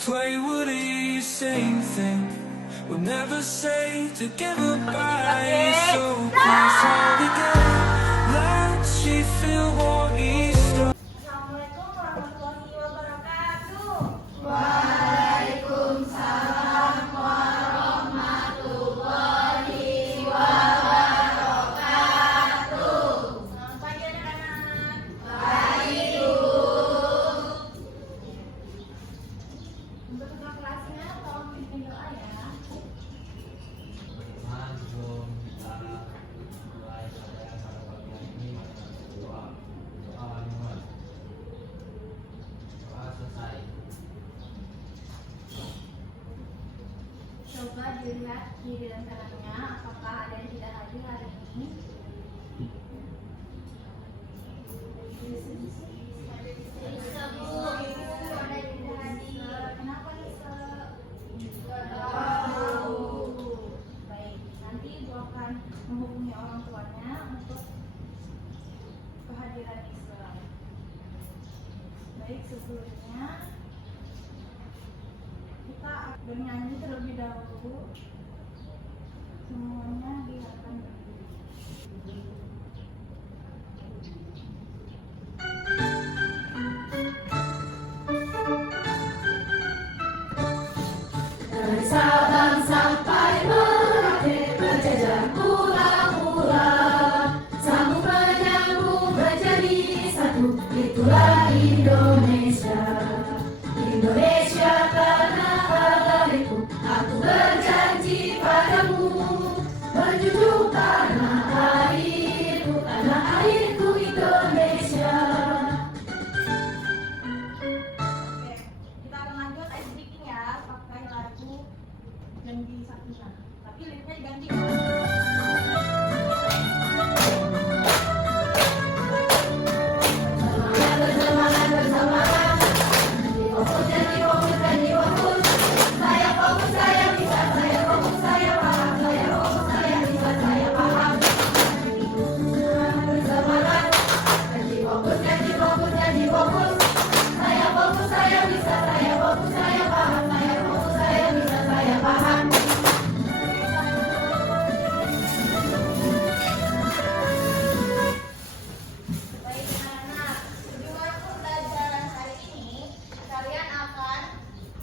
play Woody, same thing. We'll never say together bye. So please hold again. Let she feel what he's done. Assalamualaikum warahmatullahi wabarakatuh. Waalaikumsalam warahmatullahi wabarakatuh. Selamat pagi anak-anak. Pagi, Bu. Untuk ketua kelasnya tolong pimpin doa ya. Teman sebelum kita mulai saya pada pagi ini mari kita berdoa. Doa dimulai. Doa selesai. Coba dilihat kiri dan kanannya, apakah ada yang tidak hadir hari ini? Bisa, Bu. Ada yang tidak hadir. Kenapa, Nisa? Tahu. Baik, nanti Ibu akan menghubungi orang tuanya untuk kehadiran Nisa. Baik, sebelumnya kita bernyanyi terlebih dahulu. Semuanya diharapkan berdiri. Dari Sabang sampai Merauke berjajar pura-pura, sambung menyambung menjadi satu, itulah Indonesia. Indonesia tanah airku, aku berjanji padamu, menjunjung tanah airku Indonesia. Oke, kita akan lanjut ice breaking ya, pakai lagu Ganti Sakina. Tapi liriknya diganti ya. Bersemangat, bersemangat, jadi fokus, jadi fokus. Saya fokus, saya bisa, saya fokus, saya paham, saya fokus, saya bisa, saya paham. Bersemangat, jadi fokus, jadi fokus, jadi fokus. Saya fokus, saya bisa, saya fokus, saya paham, saya fokus, saya bisa, saya paham. Baik anak-anak, tujuan pembelajaran hari ini kalian akan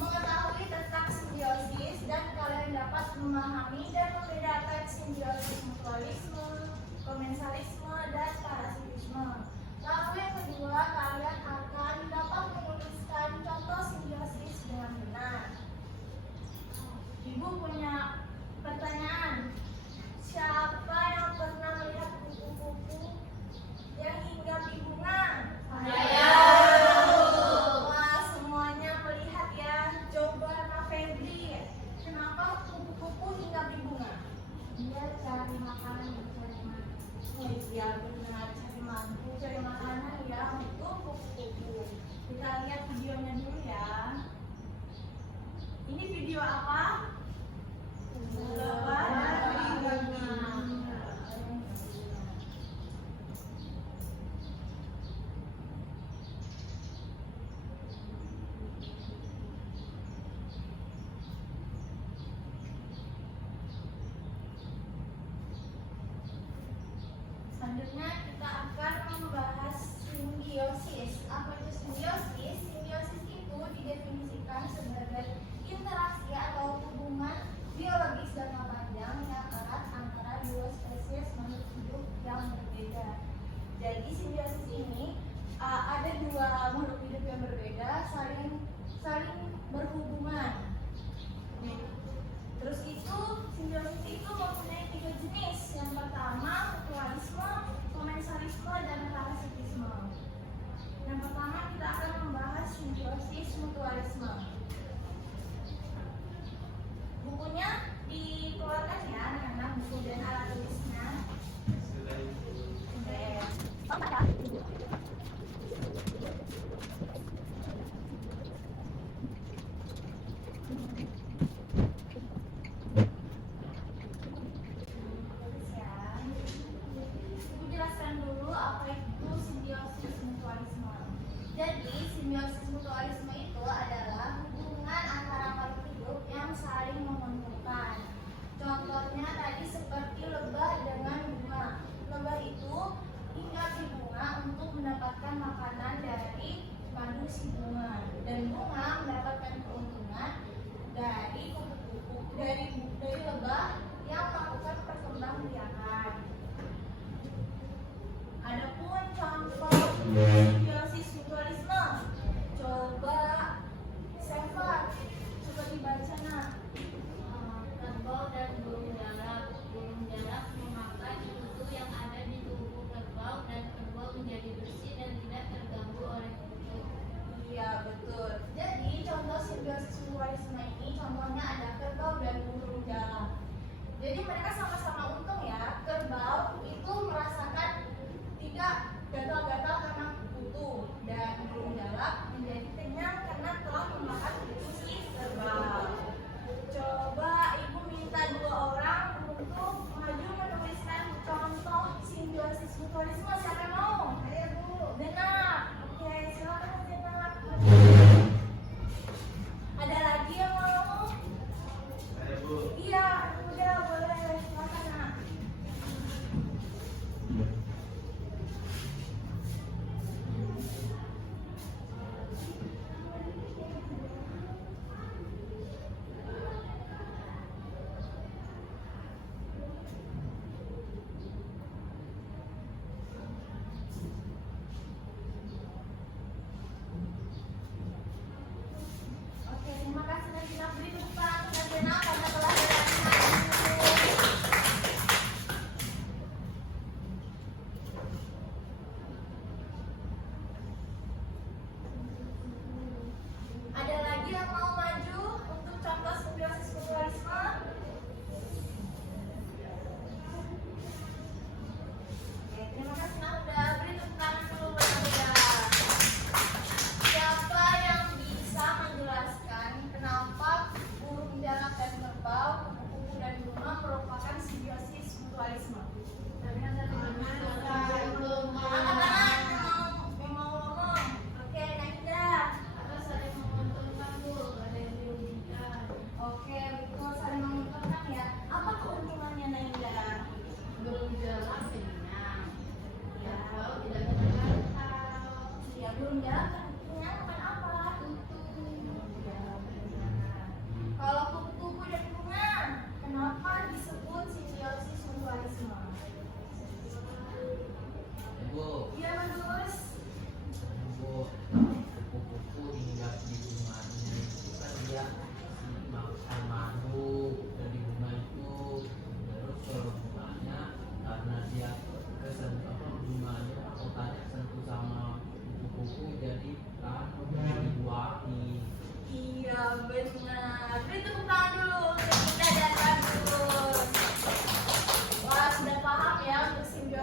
mengetahui tentang simbiosis dan kalian dapat memahami dan membedakan simbiosis mutualisme, komensalisme, dan parasitisme. Lalu yang kedua, kalian akan dapat menuliskan contoh simbiosis dengan benar. Ibu punya pertanyaan. Siapa yang pernah melihat kupu-kupu yang hinggap di bunga? Wah, semuanya melihat ya. Coba Kak Febri, kenapa kupu-kupu hinggap di bunga? Dia cari makanan, cari makan. Oh iya benar, cari makanan ya untuk kupu-kupu. Kita lihat videonya dulu ya. Ini video apa? Lebaran di bunga. Selanjutnya kita akan membahas simbiosis. Apa itu simbiosis? Simbiosis itu didefinisikan sebagai interaksi atau hubungan biologis jangka panjang yang erat antara dua spesies makhluk hidup yang berbeda. Jadi simbiosis ini ada dua makhluk hidup yang berbeda saling berhubungan. Terus itu simbiosis itu mempunyai tiga jenis. Yang pertama mutualisme, komensalisme, dan parasitisme. Yang pertama kita akan membahas simbiosis mutualisme. Bukunya dikeluarkan ya, anak-anak, buku dan alat tulisnya. Tulis ya. Ibu jelaskan dulu apa itu simbiosis mutualisme. Jadi simbiosis mutualisme itu adalah hubungan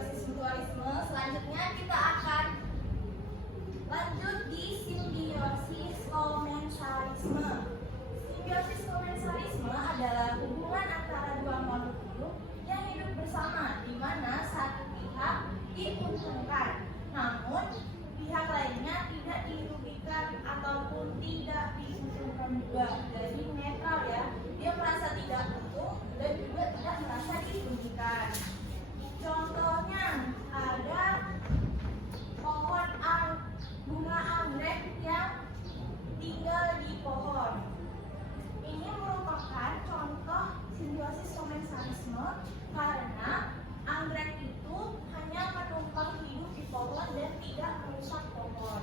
simbiosis mutualisme. Selanjutnya kita akan lanjut di simbiosis komensalisme. Simbiosis komensalisme adalah hubungan antara dua makhluk hidup yang hidup bersama, di mana satu pihak diuntungkan, namun pihak lainnya tidak dirugikan ataupun tidak diuntungkan juga. Jadi netral ya, dia merasa tidak untung dan juga tidak merasa dirugikan. Contohnya ada pohon bunga anggrek yang tinggal di pohon. Ini merupakan contoh simbiosis komensalisme karena anggrek itu hanya menumpang hidup di pohon dan tidak merusak pohon.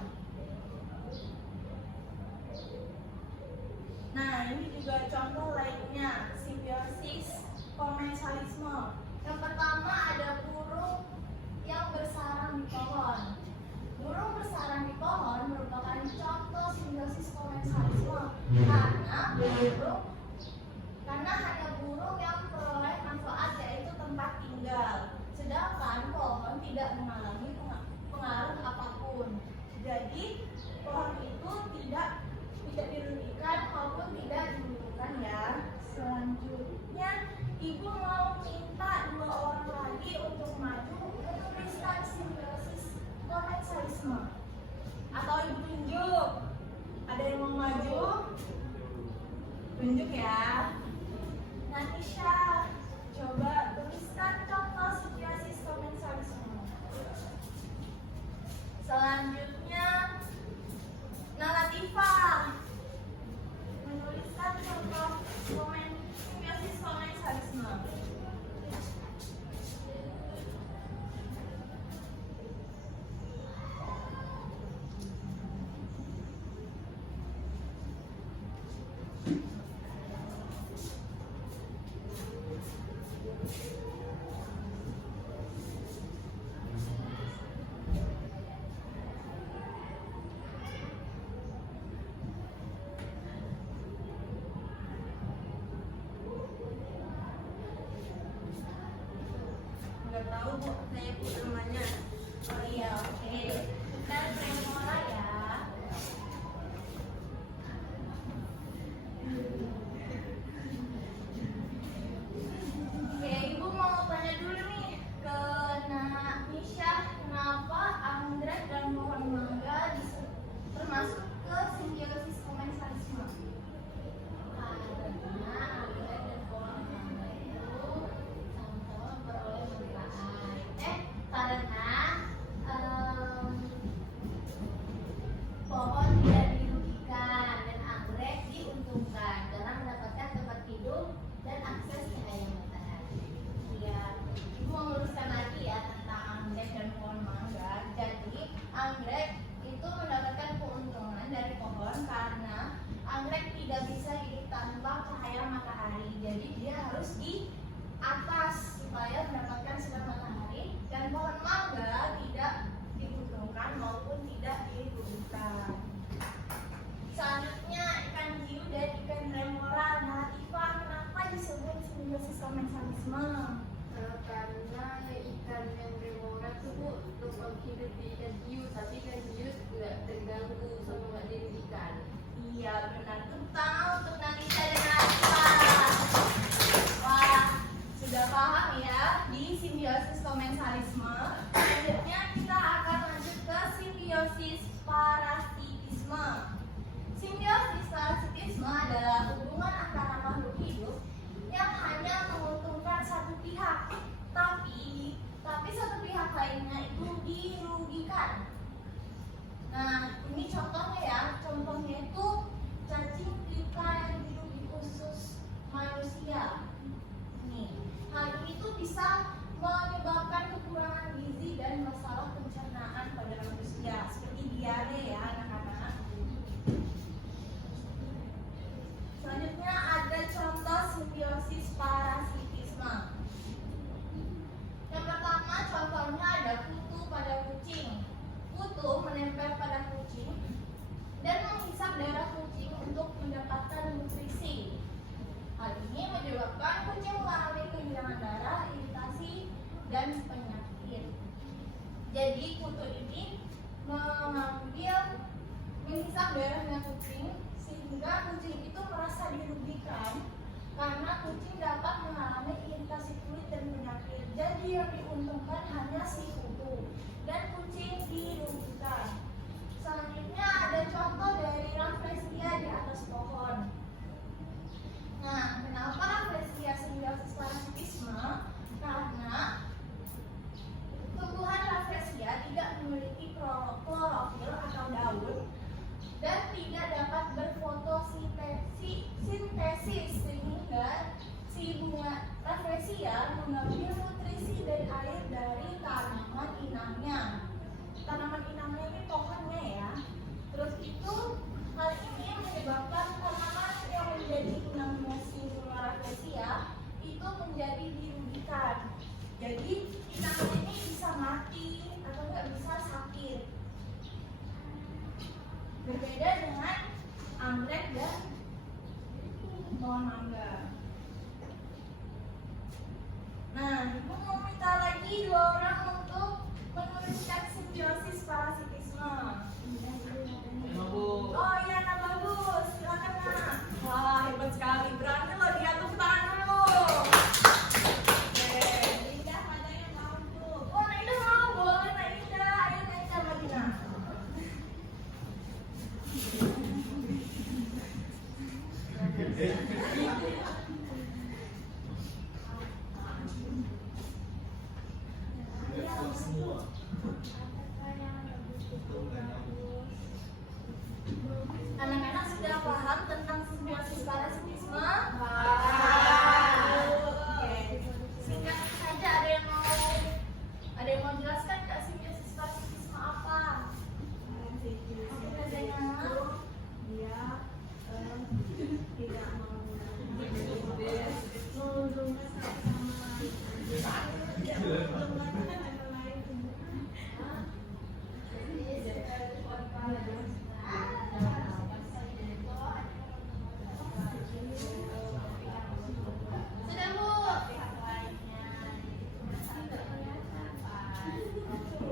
Nah, ini juga contoh lainnya simbiosis komensalisme. Yang pertama ada burung yang bersarang di pohon. Burung bersarang di pohon merupakan contoh simbiosis komensalisme karena hanya burung yang memperoleh manfaat, yaitu tempat tinggal, sedangkan pohon tidak mengalami pengaruh apapun. Jadi pohon itu tidak dirugikan maupun tidak diuntungkan ya. Selanjutnya ibu mau minta dua orang lagi untuk maju menuliskan simbiosis komensalisme. Atau ibu tunjuk. Ada yang mau maju? Tunjuk ya. Natisha, coba tuliskan contoh simbiosis komensalisme. Selanjutnya Nalatifa menuliskan contoh simbiosis komensalisme. Nggak tahu bu, saya pun namanya. Oh iya, oke. Kita Tremora ya. Oke, ibu mau tanya dulu nih ke Nisha, kenapa anggrek dan pohon mangga termasuk ke simbiosis komensalisme? Karena anggrek dan pohon mangga itu sama-sama memperoleh manfaat. Karena pohon tidak dirugikan dan anggrek diuntungkan karena mendapatkan tempat tidur dan akses cahaya matahari. Ya, ibu mau meluruskan lagi ya tentang anggrek dan pohon mangga. Jadi anggrek itu mendapatkan keuntungan dari pohon karena anggrek tidak bisa hidup tanpa cahaya matahari. Jadi dia harus di atas supaya mendapatkan sinar matahari, dan pohon mangga tidak diuntungkan maupun tidak dirugikan. Selanjutnya ikan hiu dan ikan remora. Nah, Iva, kenapa disebut simbiosis komensalisme? Karena ikan yang remora itu bu numpang hidup di ikan hiu, tapi ikan hiu nggak terganggu sama nggak dirugikan. Iya benar, tepuk tangan untuk Natisha dan Nafa. Wah, sudah paham ya di simbiosis komensalisme. Selanjutnya kita akan lanjut ke simbiosis parasitisme. Simbiosis parasitisme adalah hubungan antara makhluk hidup yang hanya menguntungkan satu pihak, tapi satu pihak lainnya itu dirugikan. Nah, ini contohnya ya. Contohnya itu cacing pita yang hidup di usus manusia. Nih, hal ini tuh bisa menyebabkan kekurangan gizi dan masalah pencernaan pada manusia, seperti diare ya anak-anak. Selanjutnya ada contoh simbiosis parasitisme. Yang pertama contohnya ada kutu pada kucing. Kutu menempel pada kucing dan menghisap darah kucing untuk mendapatkan nutrisi. Hal ini menyebabkan kucing mengalami kehilangan darah, iritasi, dan penyakit. sakit. Jadi kutu ini menghisap darahnya kucing sehingga kucing itu merasa dirugikan karena kucing dapat mengalami iritasi kulit dan penyakit. Jadi yang diuntungkan hanya si kutu dan kucing dirugikan. Selanjutnya ada contoh dari rafflesia di atas pohon. Nah, kenapa rafflesia simbiosis parasitisme? Karena tumbuhan rafflesia tidak memiliki klorofil atau daun dan tidak dapat berfotosintesis sehingga si bunga rafflesia mengambil nutrisi dan air dari tanaman inangnya. Tanaman inangnya ini pohonnya ya. Terus itu hal ini menyebabkan tanaman yang menjadi inangnya si bunga rafflesia itu menjadi dirugikan. Jadi inang ini bisa mati atau nggak bisa sakit. Berbeda dengan anggrek dan pohon mangga. Nah, ibu mau minta lagi 2 orang untuk menuliskan simbiosis parasitisme. Oh iya, nah bagus. Silakan nak. Wah, hebat sekali. Berani loh dia tuh tangan dulu. Indah, ada yang mau tuh. Oh, Nak Indah mau. Boleh Nak Indah. Ayo Nak Indah Madinah. Anak-anak sudah paham tentang simbiosis parasitisme? Oke. Singkat saja, ada yang mau jelaskan nggak simbiosis parasitisme apa? Dia tidak mau sudah Bu.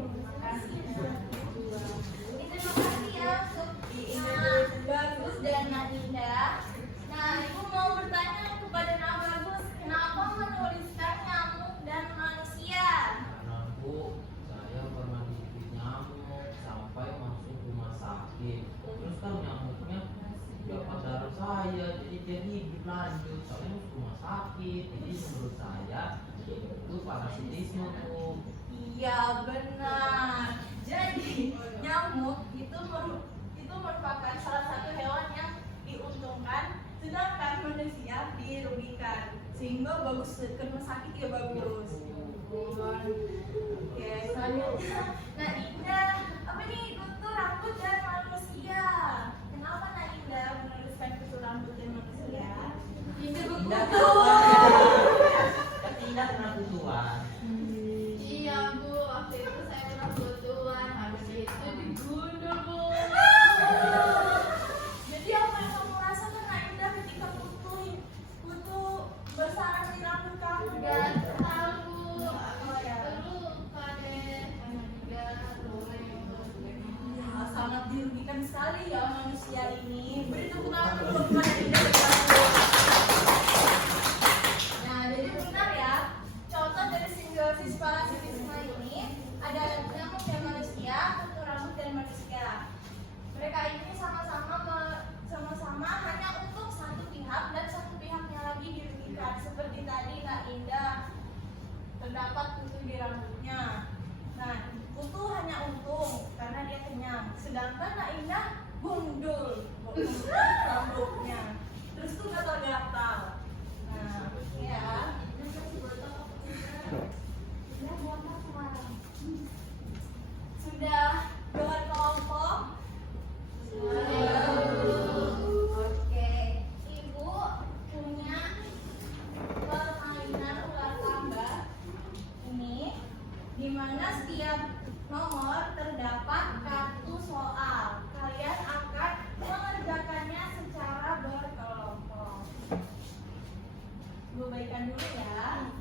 Terima kasih ya untuk Bagus dan Nadinda. Nah, Ibu mau bertanya kepada Nak Bagus, kenapa menuliskan nyamuk dan manusia? Karena Bu, saya pernah digigit nyamuk sampai masuk rumah sakit. Terus kan nyamuknya dapat darah saya, jadi dia gigit lanjut. Soalnya masuk rumah sakit. Jadi menurut saya itu parasitisme tuh. Iya benar. Jadi nyamuk itu merupakan salah satu hewan yang diuntungkan, sedangkan manusia dirugikan. Sehingga bagus ke rumah sakit ya bagus. Oke, selanjutnya. Nah Indah, apa nih kutu rambut dan manusia? Kenapa Nah Indah menuliskan kutu rambut dan manusia? Indah berkutu. Tidak pernah kutuan. Iya Bu, waktu itu saya pernah kebutuhan, habis itu digundul Bu. Jadi apa yang kamu rasakan Nak Indah ketika kutu bersarang di rambut kamu? Gak tahu Bu, itu luka deh. Sangat dirugikan sekali ya manusia ini. Beri tepuk tangan dulu kepada Indah. Nah, jadi benar ya. Contoh dari simbiosis parasitisme ini ada nyamuk dan manusia, kutu rambut dan manusia. Mereka ini sama-sama hanya untuk satu pihak dan satu pihaknya lagi dirugikan. Seperti tadi Nak Indah terdapat kutu di rambutnya. Nah, kutu hanya untung karena dia kenyang. Sedangkan Nak Indah gundul rambutnya. Terus tuh gatal-gatal. Nah, ya. Sudah berkelompok? Oke, Ibu punya permainan ular tambah ini, di mana setiap nomor terdapat kartu soal. Kalian akan mengerjakannya secara berkelompok. Ibu baikkan dulu ya.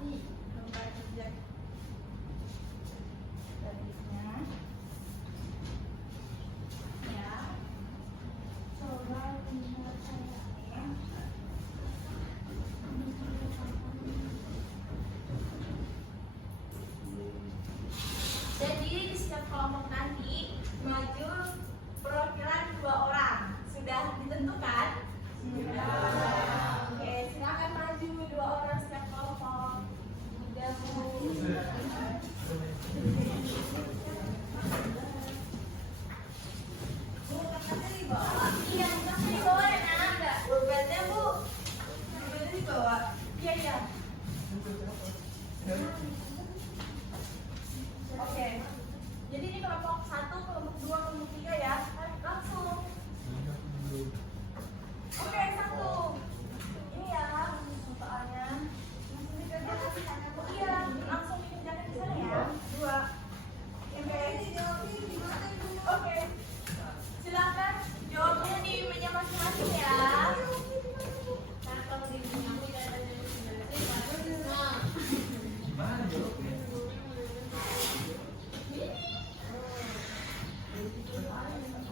setiap kelompok nanti maju perwakilan 2 orang. Sudah ditentukan? Oke, silakan maju 2 orang setiap kelompok. Udah, Bu. Bu, kertasnya dibawa? Iya, kertasnya dibawa ya, Nak. Dompetnya, Bu. Dompetnya dibawa? Iya, iya. Oke. Jadi ini kelompok 1, kelompok 2, kelompok 3 ya. Langsung. Oke, 1. Ini ya, soalnya. Langsung dikerjakan di sana. Oh iya, langsung dikerjakan di sana ya. 2. Oke. Silakan jawabnya di meja masing-masing ya. Nah, kalau di meja tidak ada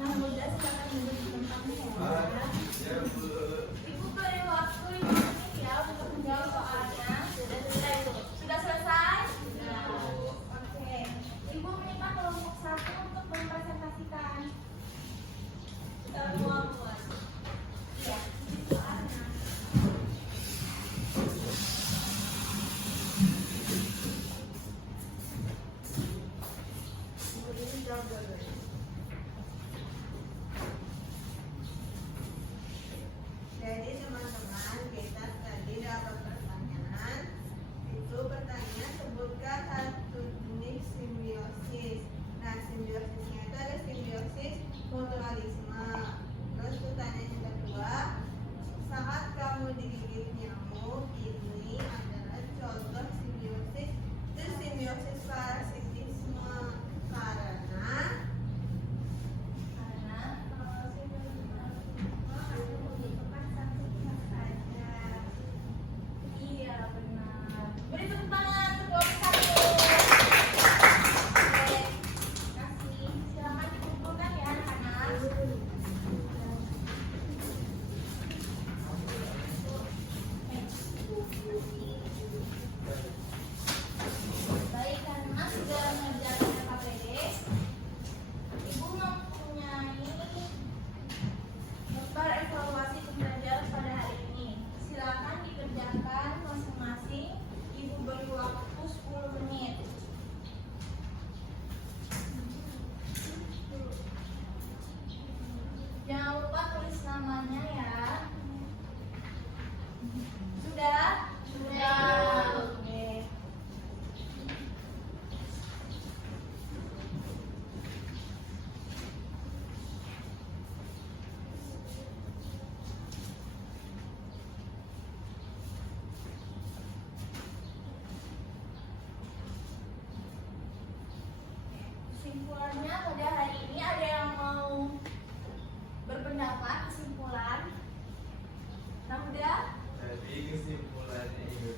Nah, mudah silakan duduk di tempatnya ya. Ibu beri waktu 5 menit ya untuk menjawab soalnya. Sudah selesai? Oke. Ibu minta kelompok 1 untuk mempresentasikan. Semua buat. Iya, ini soalnya. Jadi teman-teman, kita tadi dapat pertanyaan. Itu pertanyaan sebutkan satu jenis simbiosis. Nah, simbiosisnya itu ada simbiosis mutualisme. Terus pertanyaan yang kedua, saat kamu digigit nyamuk, ini adalah contoh simbiosis. Itu simbiosis parasitisme karena Iya, benar. Beri tepuk tangan untuk kelompok 1. Oke. Kasih. Silakan dikumpulkan ya anak-anak. Baik, karena sudah mengerjakan KPD, Ibu mempunyai daftar evaluasi pembelajaran pada hari ini. Silakan dikerjakan masing-masing. Ibu beri waktu 10 menit. Jangan lupa tulis namanya ya. Sudah? Sudah. Oke. Kesimpulannya pada hari ini ada yang mau berpendapat kesimpulan? Nah, udah? Jadi kesimpulannya itu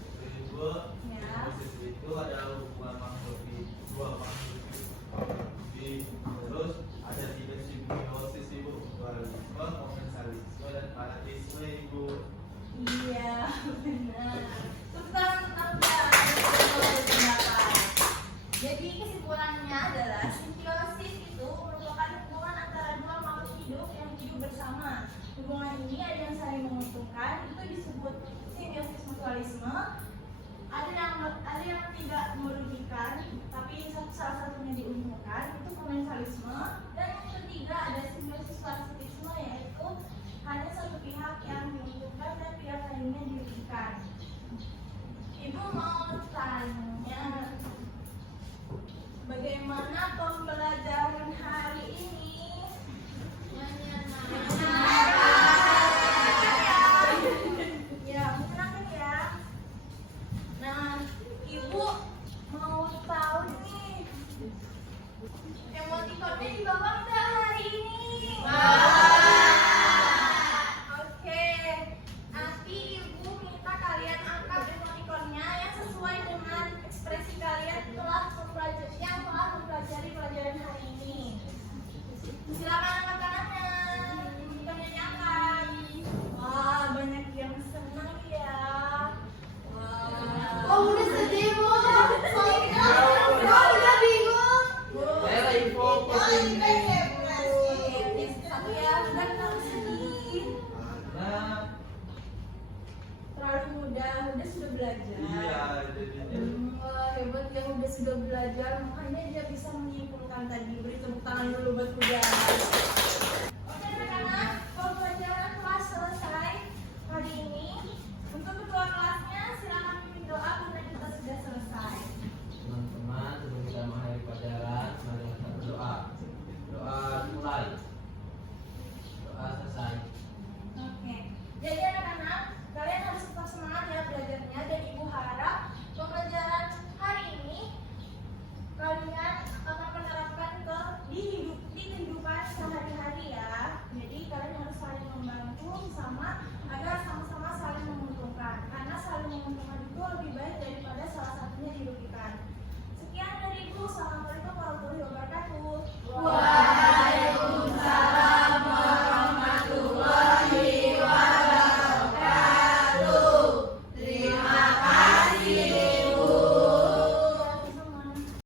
Ibu, Ya. simbiosis itu adalah hubungan makhluk hidup, 2 makhluk hidup. Terus ada 3 simbiosis Ibu, mutualisme, komensalisme, dan fanatisme Ibu. Iya, benar. Tentang berpendapat. Jadi kesimpulannya adalah simbiosis itu merupakan hubungan antara 2 makhluk hidup yang hidup bersama. Hubungan ini ada yang saling menguntungkan, itu disebut simbiosis mutualisme. Ada yang tidak merugikan, tapi salah satunya diuntungkan, itu komensalisme. Dan yang ketiga ada simbiosis parasitisme, yaitu hanya satu pihak yang diuntungkan dan pihak lainnya dirugikan. Ibu mau tanya, bagaimana pembelajaran hari ini? Ya, menyenangkan ya. Nah, Ibu mau tahu nih, emoticonnya dibawa nggak hari ini? Oke, nanti Ibu minta kalian angkat emoticonnya yang sesuai dengan ekspresi kalian yang telah mempelajari pelajaran hari ini. Silakan angkat tangannya, emoticonnya diangkat. Wah, banyak yang senang ya. Wah. oh udah sedih Bu. Oh udah bingung. Bu, Saya lagi makanya dia bisa menyimpulkan tadi. Beri tepuk tangan dulu buat Kuda.